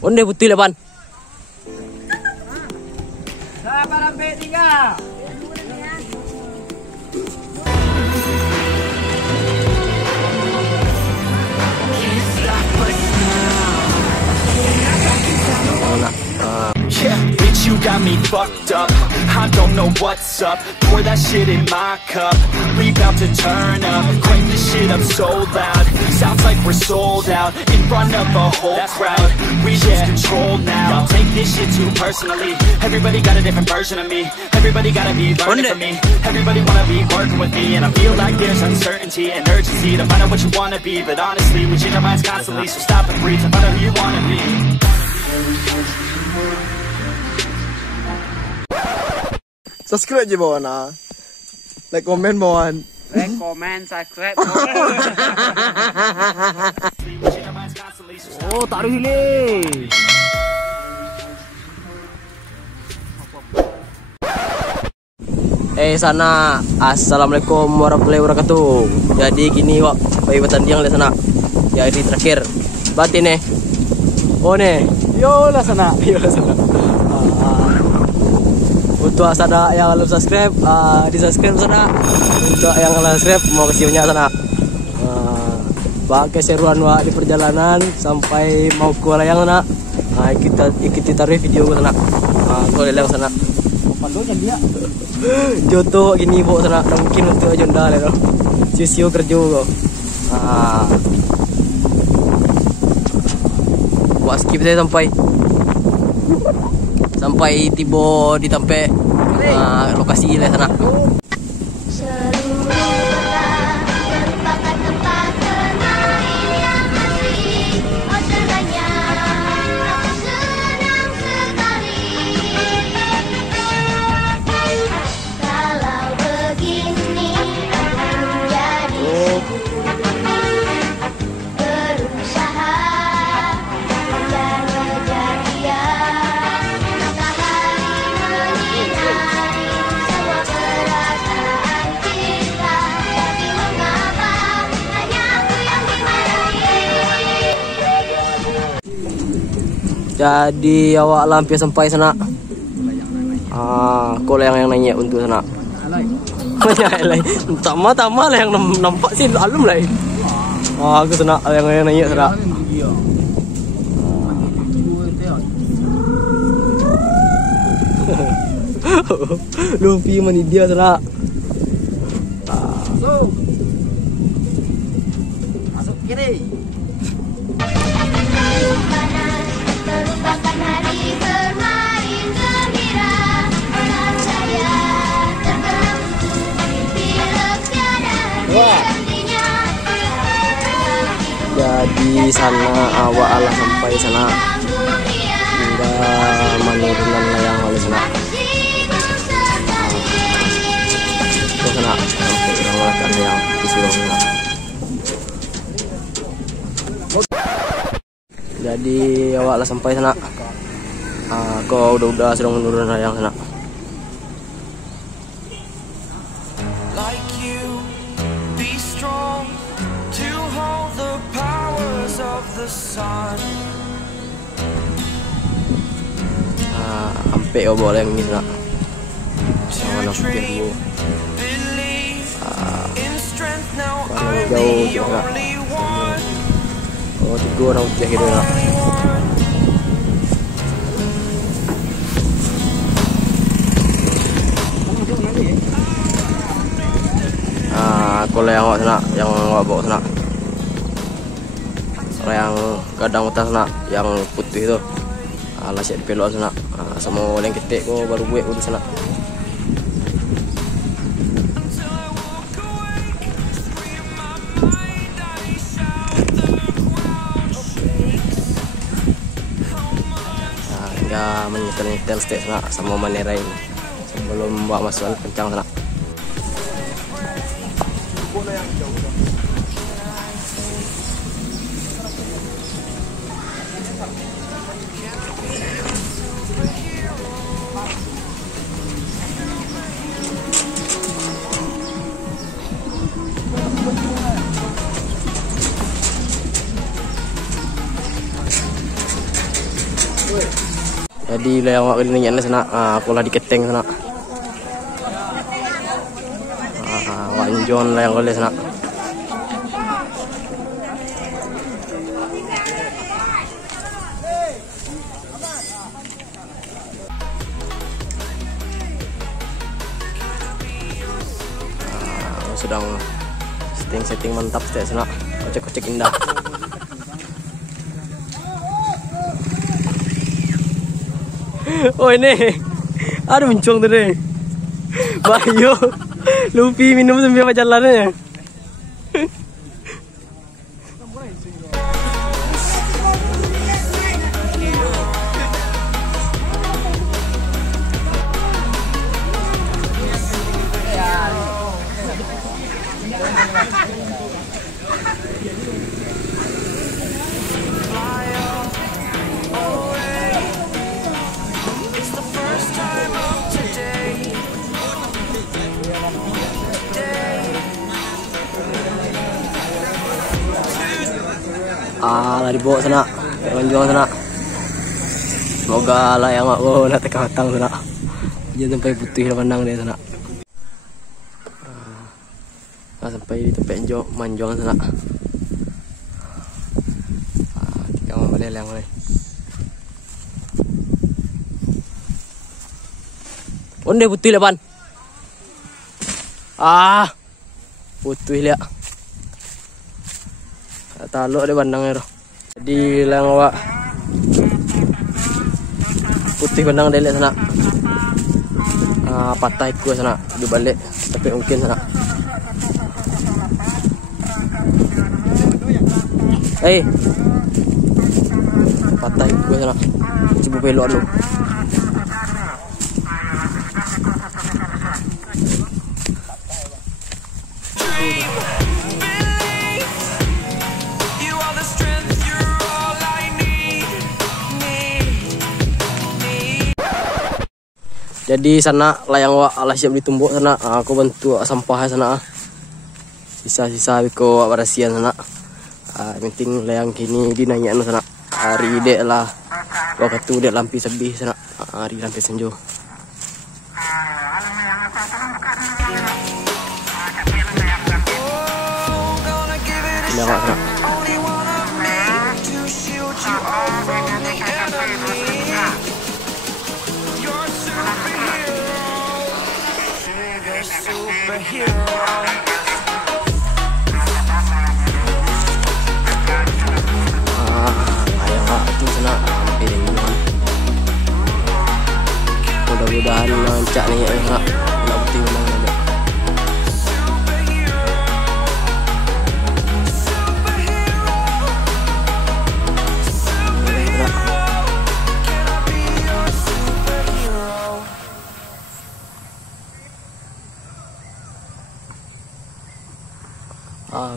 Onde putih lepan. Para tiga. Yeah, bitch, you got me fucked up. I don't know what's up. Pour that shit in my cup. We about to turn up. Crank this shit up so loud. Sounds like we're sold out in front of a whole crowd. We lose control now. I'll take this shit too personally. Everybody got a different version of me. Everybody gotta be learning from me. Everybody wanna be working with me, and I feel like there's uncertainty and urgency to find out what you wanna be. But honestly, we change our minds constantly, so stop and breathe to find out who you wanna be. Subscribe je bawah na. Like, komen bawah. Like, comment, subscribe. Oh, taruh hile. Sana. Assalamualaikum warahmatullahi wabarakatuh. Jadi gini wak, bayi bertanding di sana. Jadi terakhir. Batin nih. Oh nih. Yo lah sana. Untuk sana yang belum subscribe, di subscribe sana. Untuk yang belum subscribe, mau kesiunya sana. Keseruan wa di perjalanan sampai mau ke layang sana. Kita ikuti taruh video ke sana. Kalau layang sana. Joto gini bawa sana, mungkin untuk agenda le no. Siu kerja ko. Buat skip saya sampai tiba di tempat lokasi le sana. Jadi awak lampir sampai sana. Kalau yang nanya untuk sana. Tama lah yang nampak sih alum lah. Aku sana yang nanya sana. Lupi mani dia sana. Masuk kiri. Jadi sana awak alah sampai sana hingga menurunan layang oleh sana. Itu sana sampai orang yang disuruh sana. Jadi awak alah sampai sana. Kau udah sedang menurun layang sana. Sampai kau boleh ini nak. Jangan putih bu. Baru jauh juga. Oh 3 orang putih gitu nak. Kalau yang awak sana, yang awak bawa sana. Kalau yang kadang atas sana, yang putih itu. Alah siap pelok sana. Sama yang ketik ko baru buat di sana. Ya menyetel stek sana sama manerain sebelum bawa masukan kencang sana. Jadi layang wak kini nyana sana, aku lah di keteng sana. Wanjon layang kali sana. Sedang setting mantap sih sana, kocek indah. Oh ini, ada mencong tuh deh. Bayu, Luffy minum sambil jalannya. Lah dibawa sana, jual sana. Semoga lah yang aku nak tekan hatang sana. Jangan sampai putih lah pandang dia sana. Sampai di tempat manjong sana. Kita mau balik yang ni. Onde putih lah pan. Putih lihat. Taluk dia pandangnya roh. Jadi lang awak putih pandang dia lihat sana. Patah ikut sana, dia balik tapi mungkin sana. Patah ikut sana. Cuba belok lu. Jadi sana layang wak alah siap ditumbuk sana. Aku bantu sampah sana. Sisa-sisa ko barasian sana. Penting layang kini dinanya sana. Hari dek lah. Waktu tu dek lampi sebih sana. Hari lampi senjo. Layang wak sana. Ayah tu sana piring ni. Mudah-mudahan lancak ni nak putih menang ada.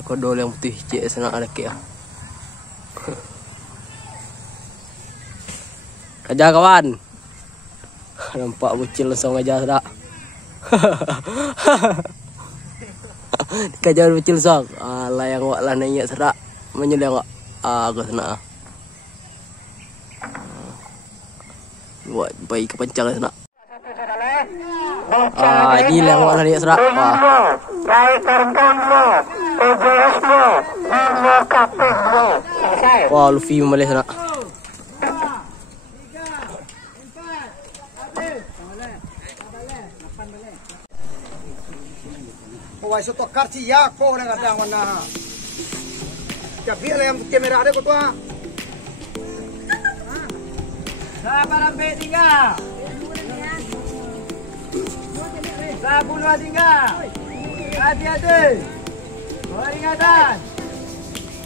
Kodol yang putih cik sana ada kek. Kerja kawan. Nampak bocil langsung aja sudah. Kerja bocil sok. Lah yang wak lah naik serak. Menyeleng wak. Aku sana. Buat bayi kepancang sana. Ini lah wak lah naik serak. Wah, Luffy membalik sana. Wah, itu tokar siap kau dengan yang mana? Jadi yang kamera ada kau tuah. Berapa rampe tinggal? 10 tinggal. Hati-hati. Peringatan.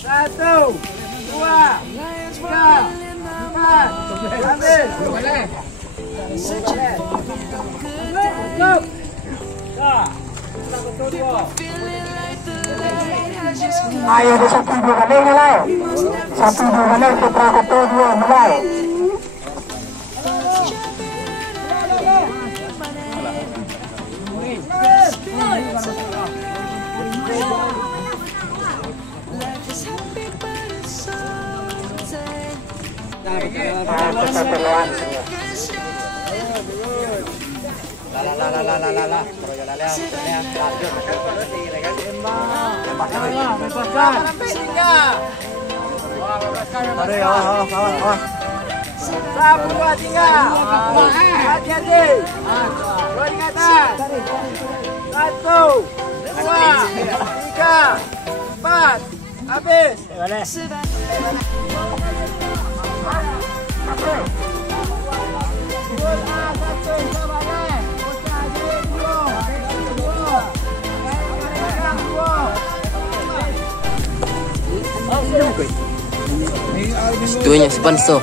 1, 2, 3, 4. Ambil. Ayo ada 1-2 kali mulai. 1-2 kali putra kotor 2 mulai. Situnya sponsor.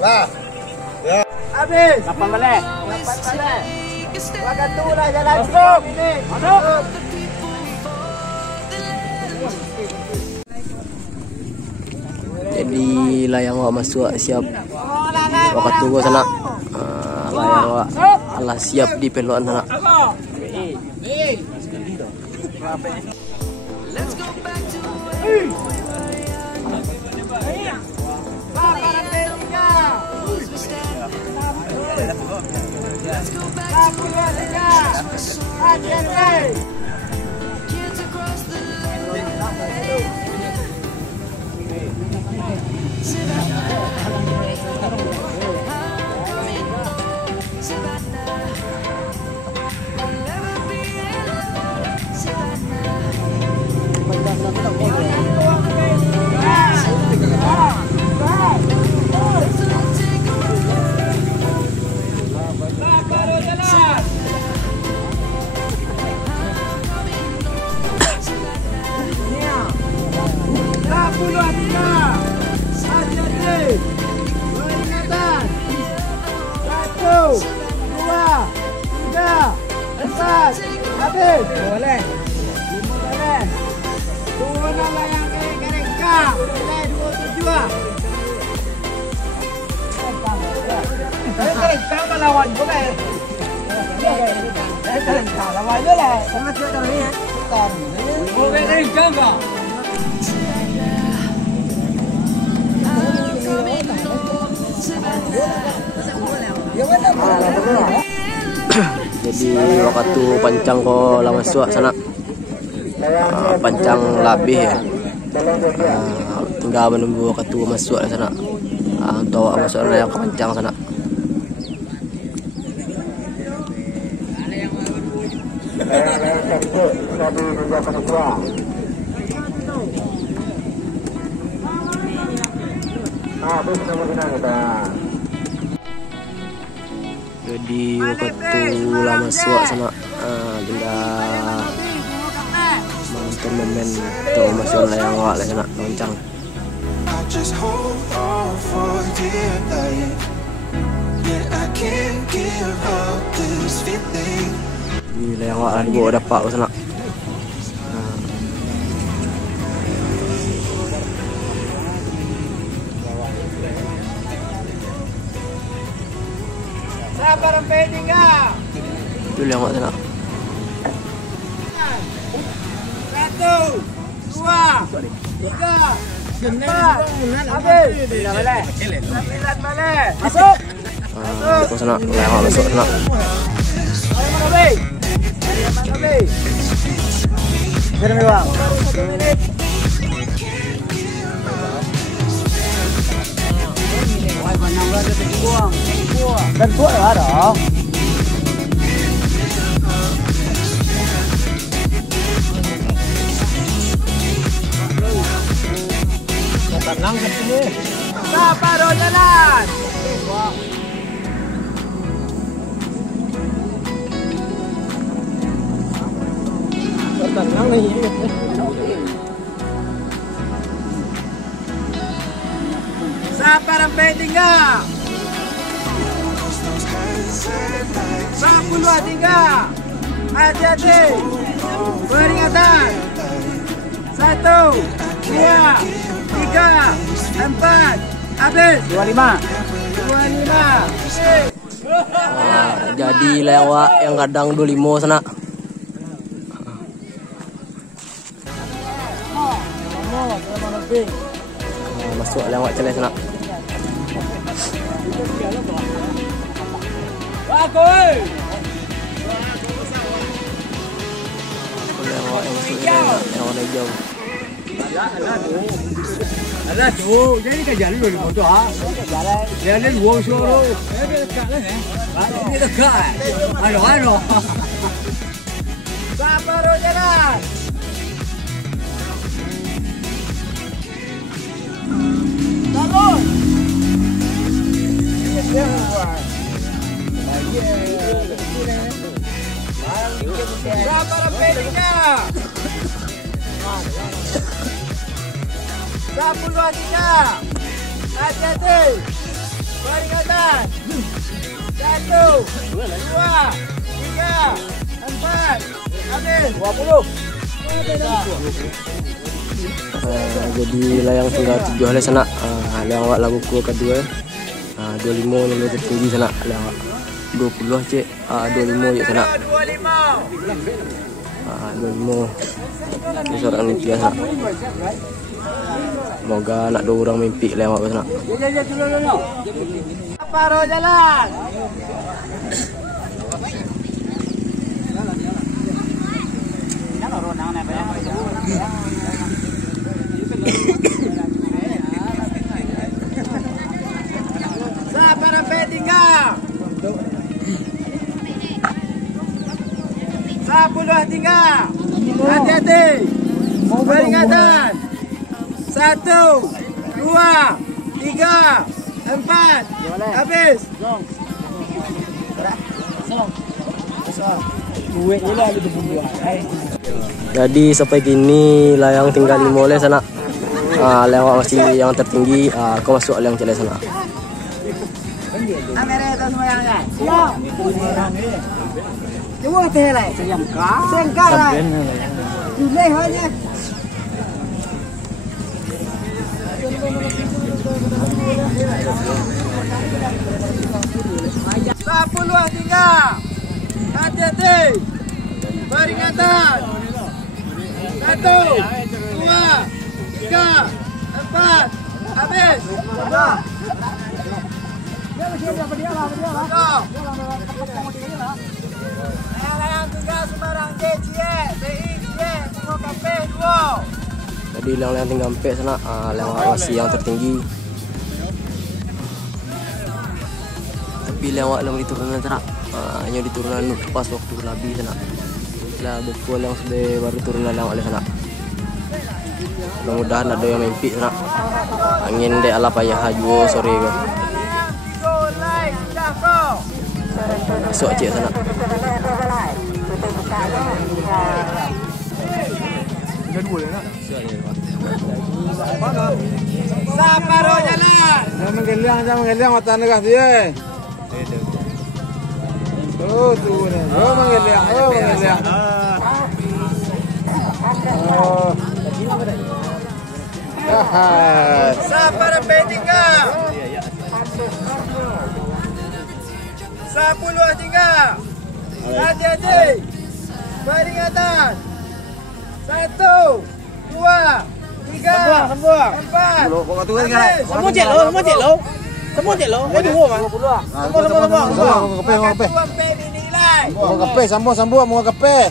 Lah. Ya. Habis. 8 balik. Waktu lah jalan terus ini. Masuk. Jadi layang wak masuk siap. Waktu gua sana. Layang wak alah siap di peluan sana. Habis. Boleh. Boleh. Turun layang kering kah. Boleh 27. Kering kah lawan boleh. Kering kah lawan boleh. Sama dia tadi ya. Boleh kering kah enggak? Jadi waktu pancang ko lama suak sana. Pancang labih ya. Tinggal menunggu waktu masuk sana. Untuk masuk layang ke pancang sana. Jadi waktu lama suak sana tinggal menonton momen untuk masuk layang wak lah sana pancang. Just hold on for dear life. Yeah, I can't give up this feeling. Di layang wak lah dibawa dapat ke sana. Sabar sampai tinggal. Itu layang wak sana. 1, 2, 3. Habis. 9 balik. 9 balik. Masuk. Ke sana layang wak masuk sana. Mana balik? Mana balik? Kira bang. 1 minit. Kan kuat lah dong. Tenang ke sini. Sabar jalan. Tenang nih. Sabar sampai tinggal. 10 3. Hati-hati. Peringatan. 1, 2, 3, 4. Habis. 25. Jadi layang wak yang kadang 25 sana. Masuk lewat celah sana. Lewat yang masuk yang warna hijau. Alah tu, jadi kan jalan dulu motor ah. Jalan dua suruh. Dia dekat lah ni. Ini dekat. Ano. Baru jalan. Bangun. Berapa pedingnya? 10 hatinya. Hati-hati. Peringatan. 1, 2, 3, 4. Habis. 20. Jadi layang tinggal 7 hari sana. Layang awak lagu ku kedua. 25 yang lebih tertinggi sana. Layang awak 20 cik. 25 je sana. 25. Ini seorang ni biasa. Semoga nak 2 orang mimpi layang awak sana. Baru jalan. Para tinggal. 10 tinggal. Hati-hati. Peringatan. 1, 2, 3, 4. Habis. Jadi sampai kini layang tinggal 5 oleh sana. Layang masih yang tertinggi. Kau masuk layang celah sana. Kamera itu semua yang kan. Siap. Cuma teh lah. Sengkar lah. Pilih aja. Sepuluh tinggal. Hati-hati. Peringatan. 1, 2, 3, 4. Habis. Layang tinggal sembarang Jadi layang tinggal sampai sana. Layang masih yang tertinggi. Tapi layang awak di turunan sana. Hanya di turunan pas waktu labi sana. Lah bukul yang sudah baru turunan layang oleh sana. Mudah-mudahan ada yang mimpi sana. Angin dek ala payah haju sore ke. Masuk cik sana. Baru jalan. Jangan mengeliang mata negah dia. Oh tu ni. Oh mengeliang. Oh. Sabar tinggal. 10 tinggal. Hati-hati. Peringatan. 1, 2, 3, 4. Semua cek lo. Dia dua mah. Semua kape. Mau kape sambung mau kape.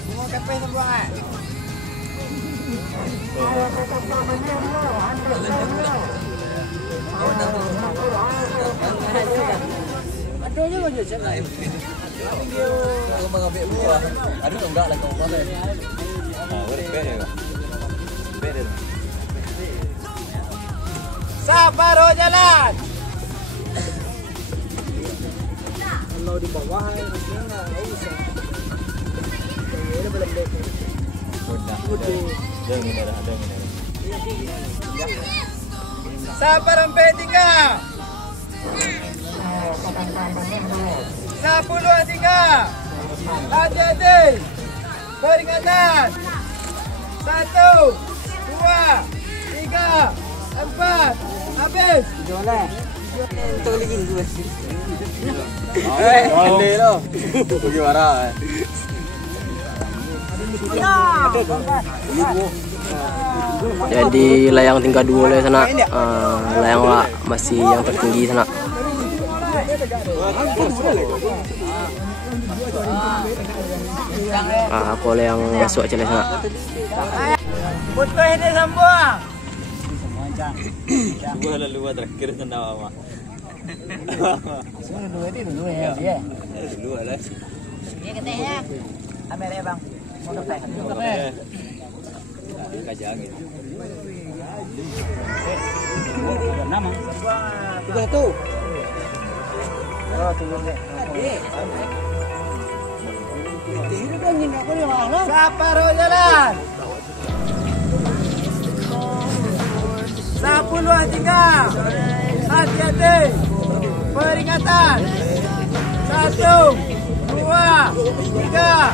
Baru jalan. Kalau di bawah enggak usah. Ini belum dek. Sabar sampai tinggal. 10 tinggal. Hati-hati. Peringatan. 1, 2, 3, 4. Habis. Boleh lo. Pergi marah. Jadi layang tingkat 2 lah sana. Layang wak masih yang tertinggi sana. Aku layang masuk aja sana. Putu ini semua. Gua lalu terakhir sana mama. Dulu ya dia. Dulu lah. Ini katanya. Ambil ya bang. Mau kafe. Kajang gitu. Nama. Tiga tu. Oh turun deh. Saparo jalan. 10 tinggal. Hati-hati. Peringatan. 1, 2, 3,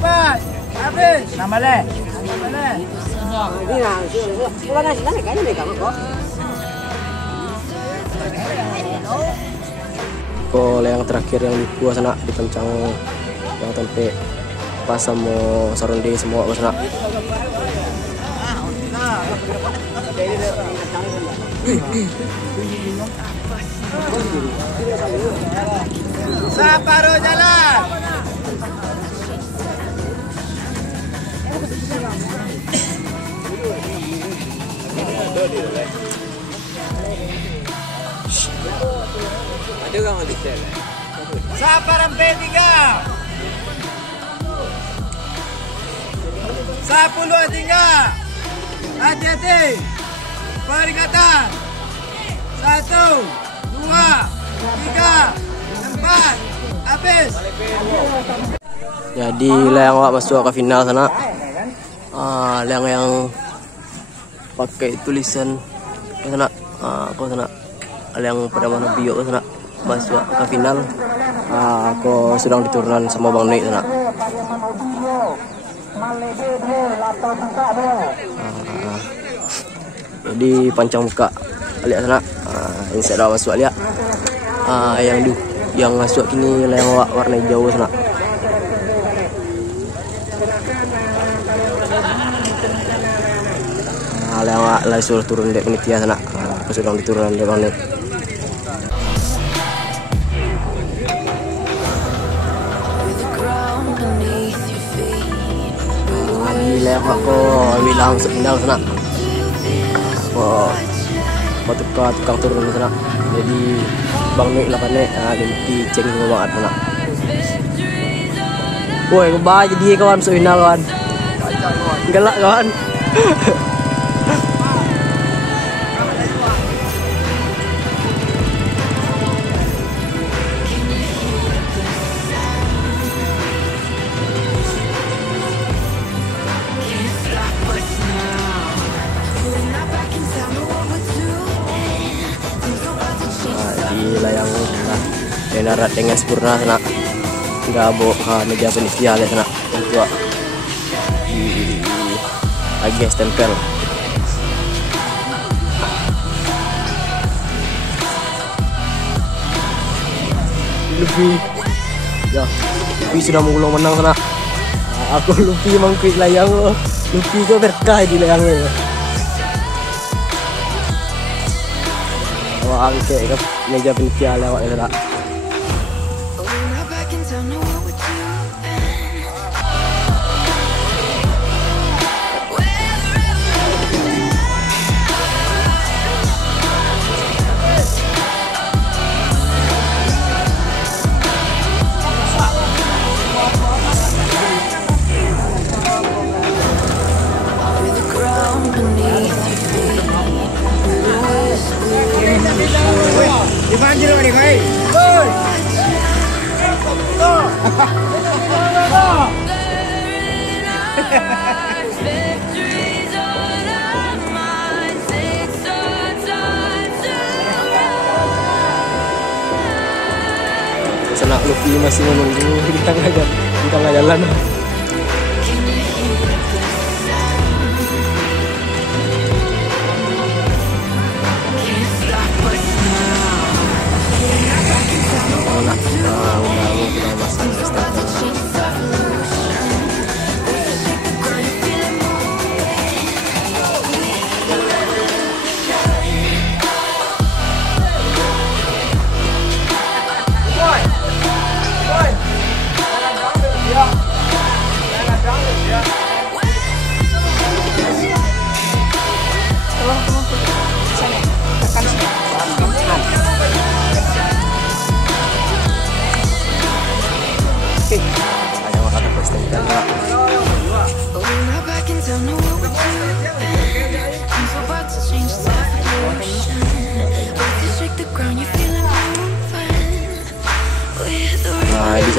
4. Habis. Nama le. Layang terakhir yang di gua sana dikencang yang tempe pas sama sarundi semua ke sana. Saparo jalan. Ada kan di sel. Saparan P3. 10 tinggal. Hati-hati. Peringatan. 1, 2, 3, 4. Habis. Jadi layang wak masuk ke final sana. Layang yang pakai tulisan ke sana. Aku sana. Layang pada mana bio ke sana. Masuk ke final. Aku sedang diturunan sama Bang Nek sana. Jadi pancang buka lihat sana. Ini saya dah masuk lihat. Yang masuk kini layang wak warna hijau sana. Layang wak lah suruh turun dari penitia sana. Aku sedang diturunan dari Bang Nek. Layang wak ko bilang masuk final sana. Aku tukang turun di sana. Jadi Bang Nek lah panik ganti ceng sama Bang Ad sana. Woi, kebah jadi kawan masuk final kawan. Galak kawan. Layang darat dengan sempurna sana. Gabok meja penitia lihat sana. Untuk di lagi stempel. Luffy. Ya, Luffy sudah menggulung menang sana. Aku Luffy mengkuit layang. Luffy kok berkah di layangnya. Wah, angke ke meja penitia lewat sana. Dipanggil nih, Kai. Woi. Sana Luffy masih menunggu di tengah jalan.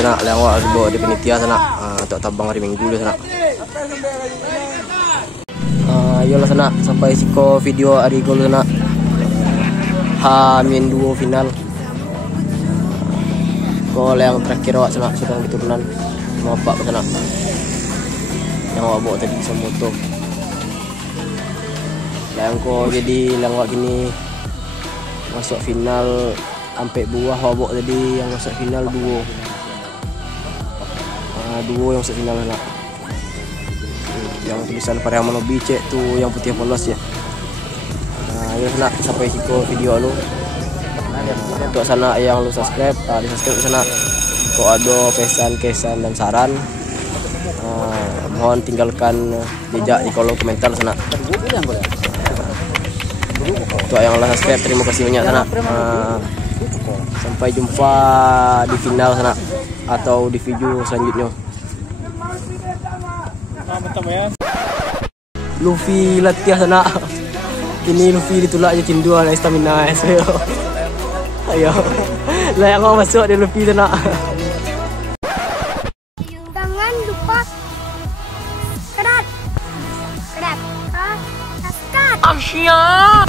sana layang wak dibawa di penitia sana untuk tabang hari Minggu dulu sana. Yolah sana sampai siko video hari gol sana. H-2 final. Gol yang terakhir awak sana sedang diturunan bapak ke sana. Yang awak bawa tadi sama motor. Yang kau jadi yang awak gini masuk final sampai buah awak bawa tadi yang masuk final duo. Duo yang masuk final sana. Yang tulisan Pariaman Obice tuh yang putih polos ya. Ayo sana sampai siko video lu. Untuk sana yang lu subscribe, di subscribe sana. Kalau ada pesan-kesan dan saran, mohon tinggalkan jejak di kolom komentar sana. Untuk yang lah subscribe, terima kasih banyak sana. Sampai jumpa di final sana atau di video selanjutnya. Luffy latihan sana. Ini Luffy ditolak aja tim 2 lah stamina. Ayo. Lah yang mau masuk di Luffy sana. Jangan lupa subscribe. Subscribe. Subscribe.